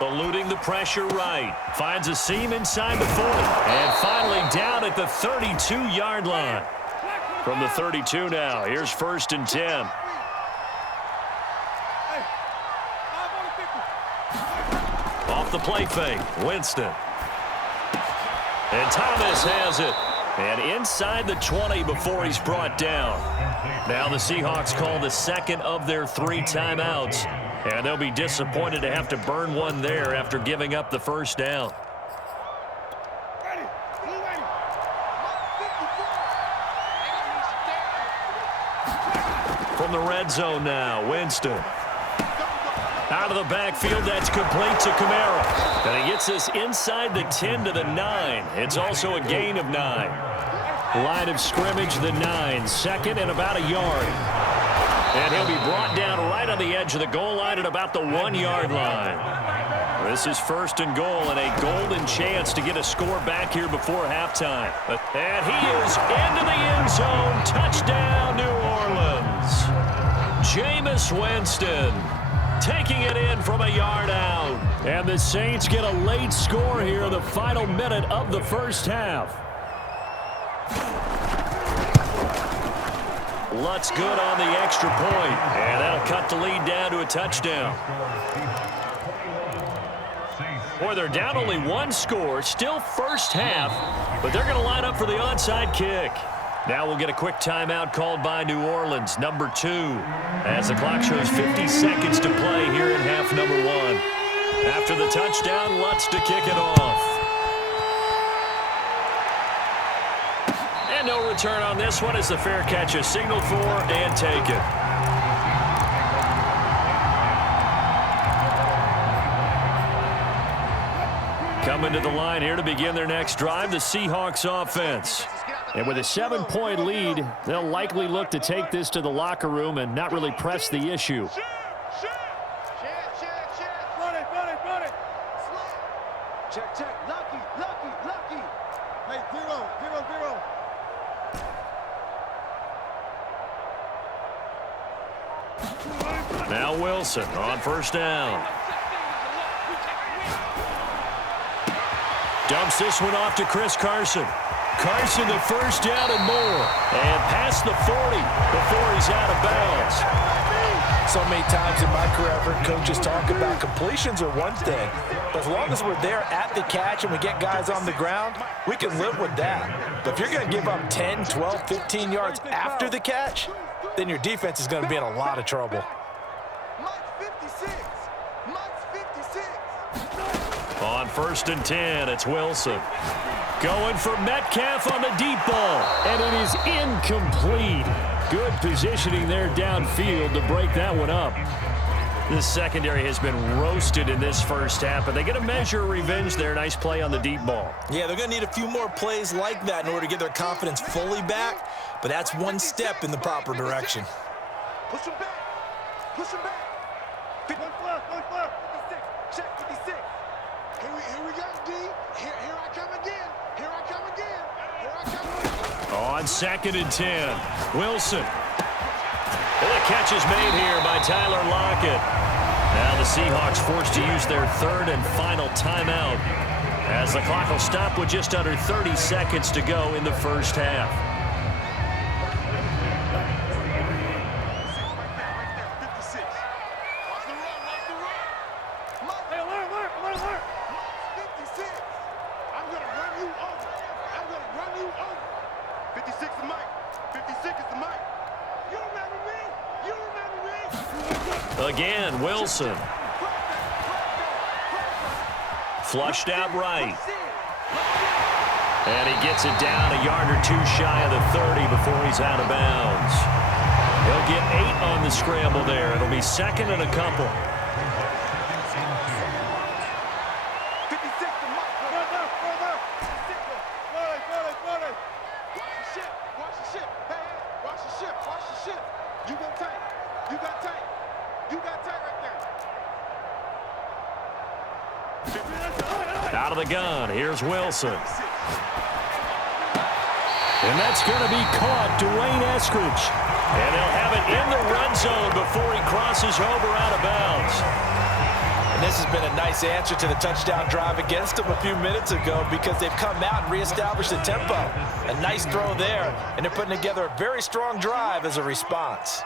Eluding the pressure right. Finds a seam inside the 40. And finally down at the 32-yard line. From the 32 now, here's 1st and 10. Off the play fake, Winston. And Thomas has it. And inside the 20 before he's brought down. Now the Seahawks call the second of their 3 timeouts. And they'll be disappointed to have to burn one there after giving up the first down. From the red zone now, Winston. Out of the backfield, that's complete to Kamara. And he gets us inside the 10 to the 9. It's also a gain of 9. Line of scrimmage, the 9. 2nd and about a yard. And he'll be brought down right on the edge of the goal line at about the 1-yard line. This is 1st and goal and a golden chance to get a score back here before halftime. And he is into the end zone. Touchdown, New Orleans. Jameis Winston taking it in from a yard out. And the Saints get a late score here in the final minute of the first half. Lutz good on the extra point, and that'll cut the lead down to a touchdown. Boy, they're down only 1 score, still first half, but they're going to line up for the onside kick. Now we'll get a quick timeout called by New Orleans, number 2, as the clock shows 50 seconds to play here in half number 1. After the touchdown, Lutz to kick it off. And no return on this one as the fair catch is signaled for and taken. Coming to the line here to begin their next drive, the Seahawks offense. And with a 7-point lead, they'll likely look to take this to the locker room and not really press the issue. Check. Lucky. Hey, 0. Now Wilson on first down. Dumps this one off to Chris Carson. Carson the first down and more. And past the 40 before he's out of bounds. So many times in my career, I've heard coaches talk about completions are one thing. But as long as we're there at the catch and we get guys on the ground, we can live with that. But if you're going to give up 10, 12, 15 yards after the catch, then your defense is going to be in a lot of trouble. On 1st and 10, it's Wilson. Going for Metcalf on the deep ball. And it is incomplete. Good positioning there downfield to break that one up. This secondary has been roasted in this first half, but they get a measure of revenge there. Nice play on the deep ball. Yeah, they're going to need a few more plays like that in order to get their confidence fully back, but that's one step in the proper direction. Push him back. 51 left. 56. Check 56. Here we go, D. Here I come again. On 2nd and 10, Wilson. And the catch is made here by Tyler Lockett. Now the Seahawks forced to use their 3rd and final timeout as the clock will stop with just under 30 seconds to go in the first half. Again, Wilson. Flushed out right. And he gets it down a yard or 2 shy of the 30 before he's out of bounds. He'll get 8 on the scramble there. It'll be 2nd and a couple. Out of the gun, here's Wilson. And that's going to be caught, Dwayne Eskridge. And they'll have it in the red zone before he crosses over out of bounds. And this has been a nice answer to the touchdown drive against them a few minutes ago because they've come out and reestablished the tempo. A nice throw there, and they're putting together a very strong drive as a response.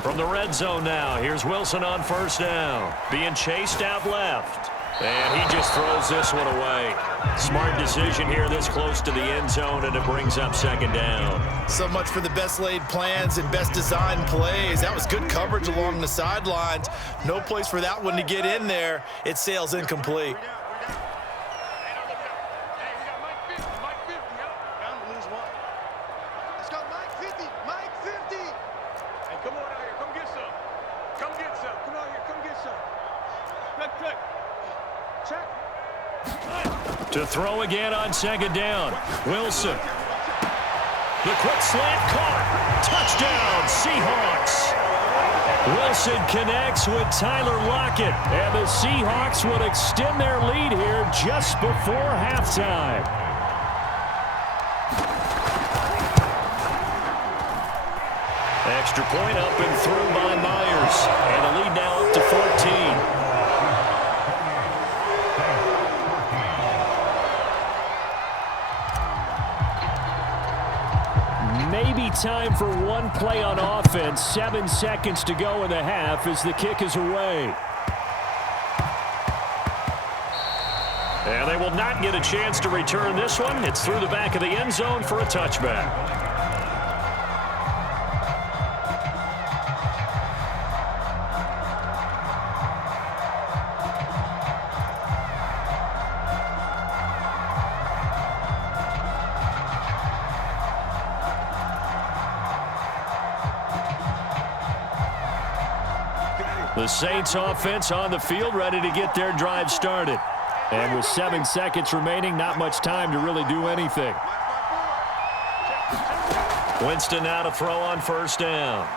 From the red zone now, here's Wilson on first down. Being chased out left. And he just throws this one away. Smart decision here this close to the end zone, and it brings up second down. So much for the best laid plans and best designed plays. That was good coverage along the sidelines. No place for that one to get in there. It sails incomplete. To throw again on second down. Wilson. The quick slant caught. Touchdown, Seahawks. Wilson connects with Tyler Lockett. And the Seahawks would extend their lead here just before halftime. Extra point up and through by Myers. And the lead now up to 14. Maybe time for one play on offense. 7 seconds to go in the half as the kick is away. And they will not get a chance to return this one. It's through the back of the end zone for a touchback. The Saints offense on the field, ready to get their drive started. And with 7 seconds remaining, not much time to really do anything. Winston now to throw on first down.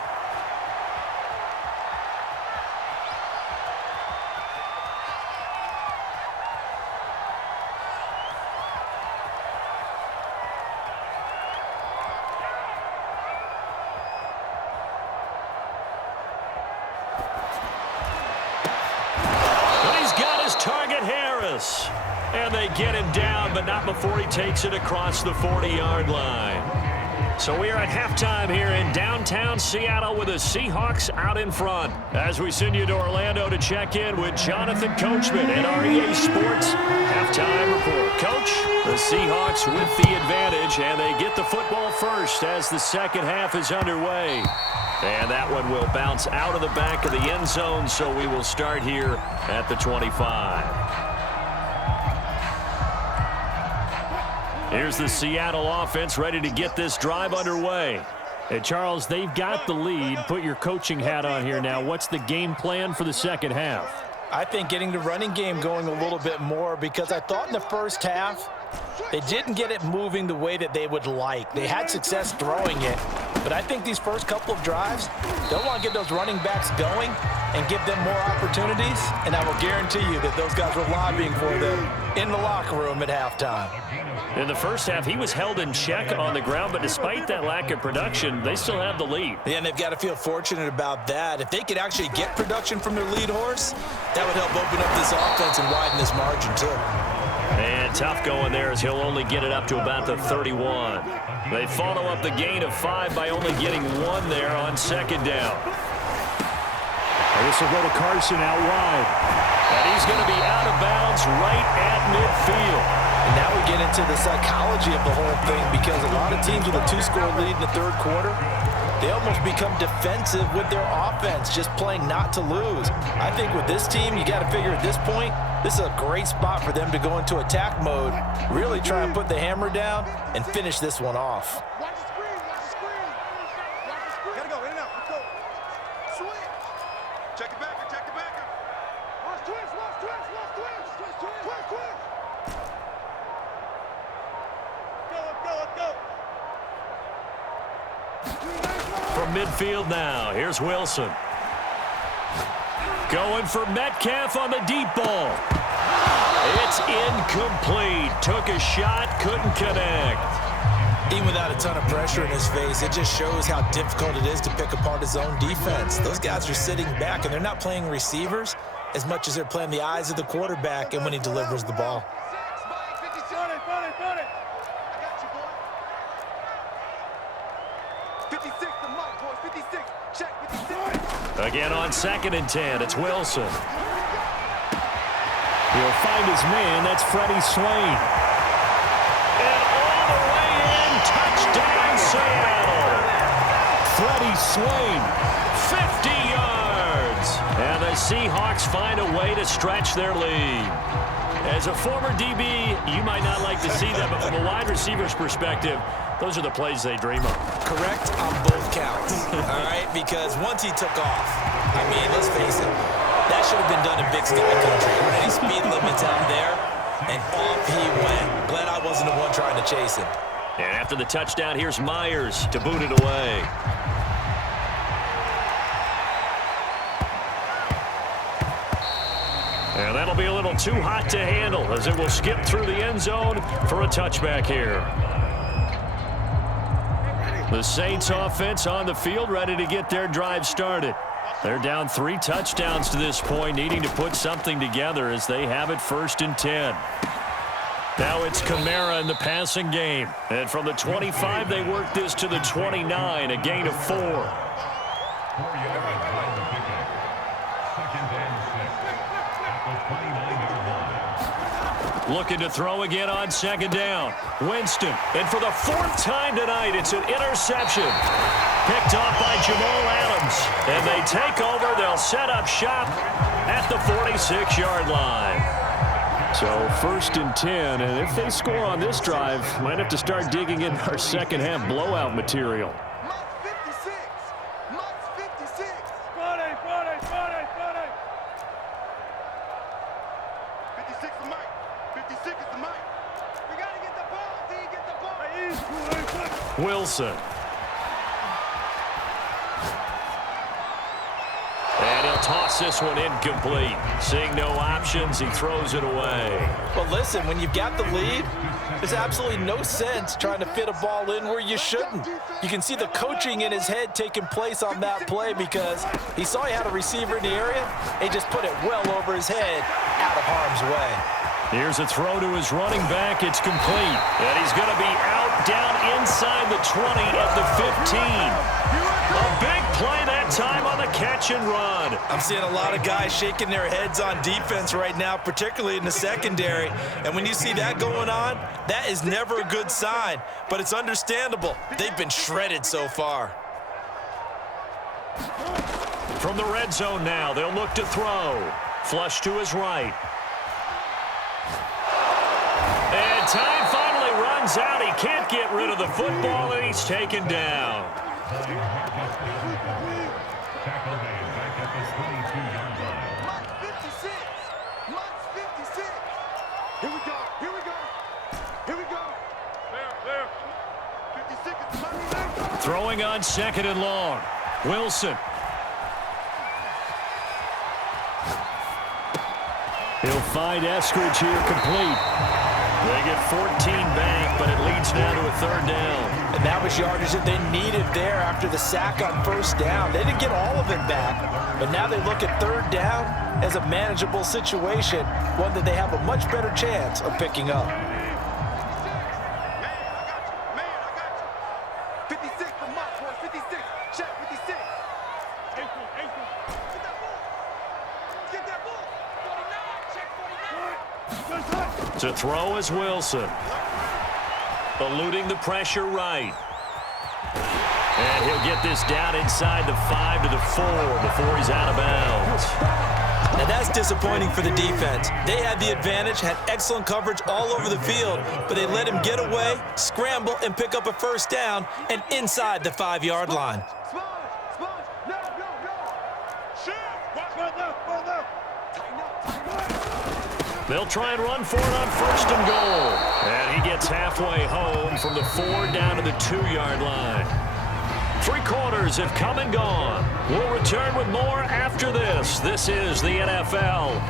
And they get him down, but not before he takes it across the 40-yard line. So we are at halftime here in downtown Seattle with the Seahawks out in front. As we send you to Orlando to check in with Jonathan Coachman and our EA Sports halftime report. Coach, the Seahawks with the advantage, and they get the football first as the second half is underway. And that one will bounce out of the back of the end zone, so we will start here at the 25. Here's the Seattle offense ready to get this drive underway. Hey, Charles, they've got the lead. Put your coaching hat on here now. What's the game plan for the second half? I think getting the running game going a little bit more because I thought in the first half they didn't get it moving the way that they would like. They had success throwing it, but I think these first couple of drives, they'll want to get those running backs going and give them more opportunities, and I will guarantee you that those guys were lobbying for them in the locker room at halftime. In the first half, he was held in check on the ground, but despite that lack of production, they still have the lead. Yeah, and they've got to feel fortunate about that. If they could actually get production from their lead horse, that would help open up this offense and widen this margin too. And tough going there as he'll only get it up to about the 31. They follow up the gain of 5 by only getting 1 there on second down. And this will go to Carson out wide. And he's going to be out of bounds right at midfield. And now we get into the psychology of the whole thing because a lot of teams with a 2-score lead in the third quarter, they almost become defensive with their offense, just playing not to lose. I think with this team, you got to figure at this point, this is a great spot for them to go into attack mode, really try and put the hammer down and finish this one off. Watch the screen, watch the screen. Watch the screen. Gotta go, in and out, let's go. Switch. Check it back, check it back. Watch twist, watch twist, watch twist. Twist, twist, twist, twist. Let's go. From midfield now, here's Wilson. Going for Metcalf on the deep ball. It's incomplete. Took a shot, couldn't connect. Even without a ton of pressure in his face, it just shows how difficult it is to pick apart his own defense. Those guys are sitting back, and they're not playing receivers as much as they're playing the eyes of the quarterback and when he delivers the ball. Again on 2nd and 10, it's Wilson. He'll find his man. That's Freddie Swain. And all the way in, touchdown Seattle. Freddie Swain. 50 yards. And the Seahawks find a way to stretch their lead. As a former DB, you might not like to see that, but from a wide receiver's perspective, those are the plays they dream of. Correct on both counts, all right? Because once he took off, I mean, let's face it, that should have been done in Big Sky Country. Any speed limits out there, and off he went. Glad I wasn't the one trying to chase him. And after the touchdown, here's Myers to boot it away. And that'll be a little too hot to handle as it will skip through the end zone for a touchback here. The Saints offense on the field, ready to get their drive started. They're down 3 touchdowns to this point, needing to put something together as they have it 1st and 10. Now it's Kamara in the passing game. And from the 25, they work this to the 29, a gain of 4. Looking to throw again on 2nd down. Winston, and for the 4th time tonight, it's an interception. Picked off by Jamal Adams. And they take over. They'll set up shop at the 46-yard line. So 1st and 10, and if they score on this drive, might have to start digging in our second half blowout material. Wilson. And he'll toss this one incomplete. Seeing no options, he throws it away. Well, listen, when you've got the lead, there's absolutely no sense trying to fit a ball in where you shouldn't. You can see the coaching in his head taking place on that play because he saw he had a receiver in the area, and he just put it well over his head out of harm's way. Here's a throw to his running back. It's complete. And he's going to be out down inside the 20 at the 15. A big play that time on the catch and run. I'm seeing a lot of guys shaking their heads on defense right now, particularly in the secondary. And when you see that going on, that is never a good sign. But it's understandable. They've been shredded so far. From the red zone now, they'll look to throw. Flush to his right. And time finally runs out. He can't get rid of the football, and he's taken down. Here we go. Here we go. Here we go. There. 56 is the money. Throwing on 2nd and long. Wilson. He'll find Eskridge here complete. They get 14 back, but it leads now to a 3rd down. And that was yardage that they needed there after the sack on 1st down. They didn't get all of it back, but now they look at 3rd down as a manageable situation, one that they have a much better chance of picking up. Man, I got you. 56 for Mark, boys. 56. Check 56. Get that ball. Get that ball. 49. Check 49. To throw is Wilson. Eluding the pressure right. And he'll get this down inside the 5 to the 4 before he's out of bounds. Now that's disappointing for the defense. They had the advantage, had excellent coverage all over the field, but they let him get away, scramble, and pick up a 1st down and inside the 5-yard line. No. Shit. They'll try and run for it on 1st and goal. And he gets halfway home from the 4 down to the 2-yard line. 3 quarters have come and gone. We'll return with more after this. This is the NFL.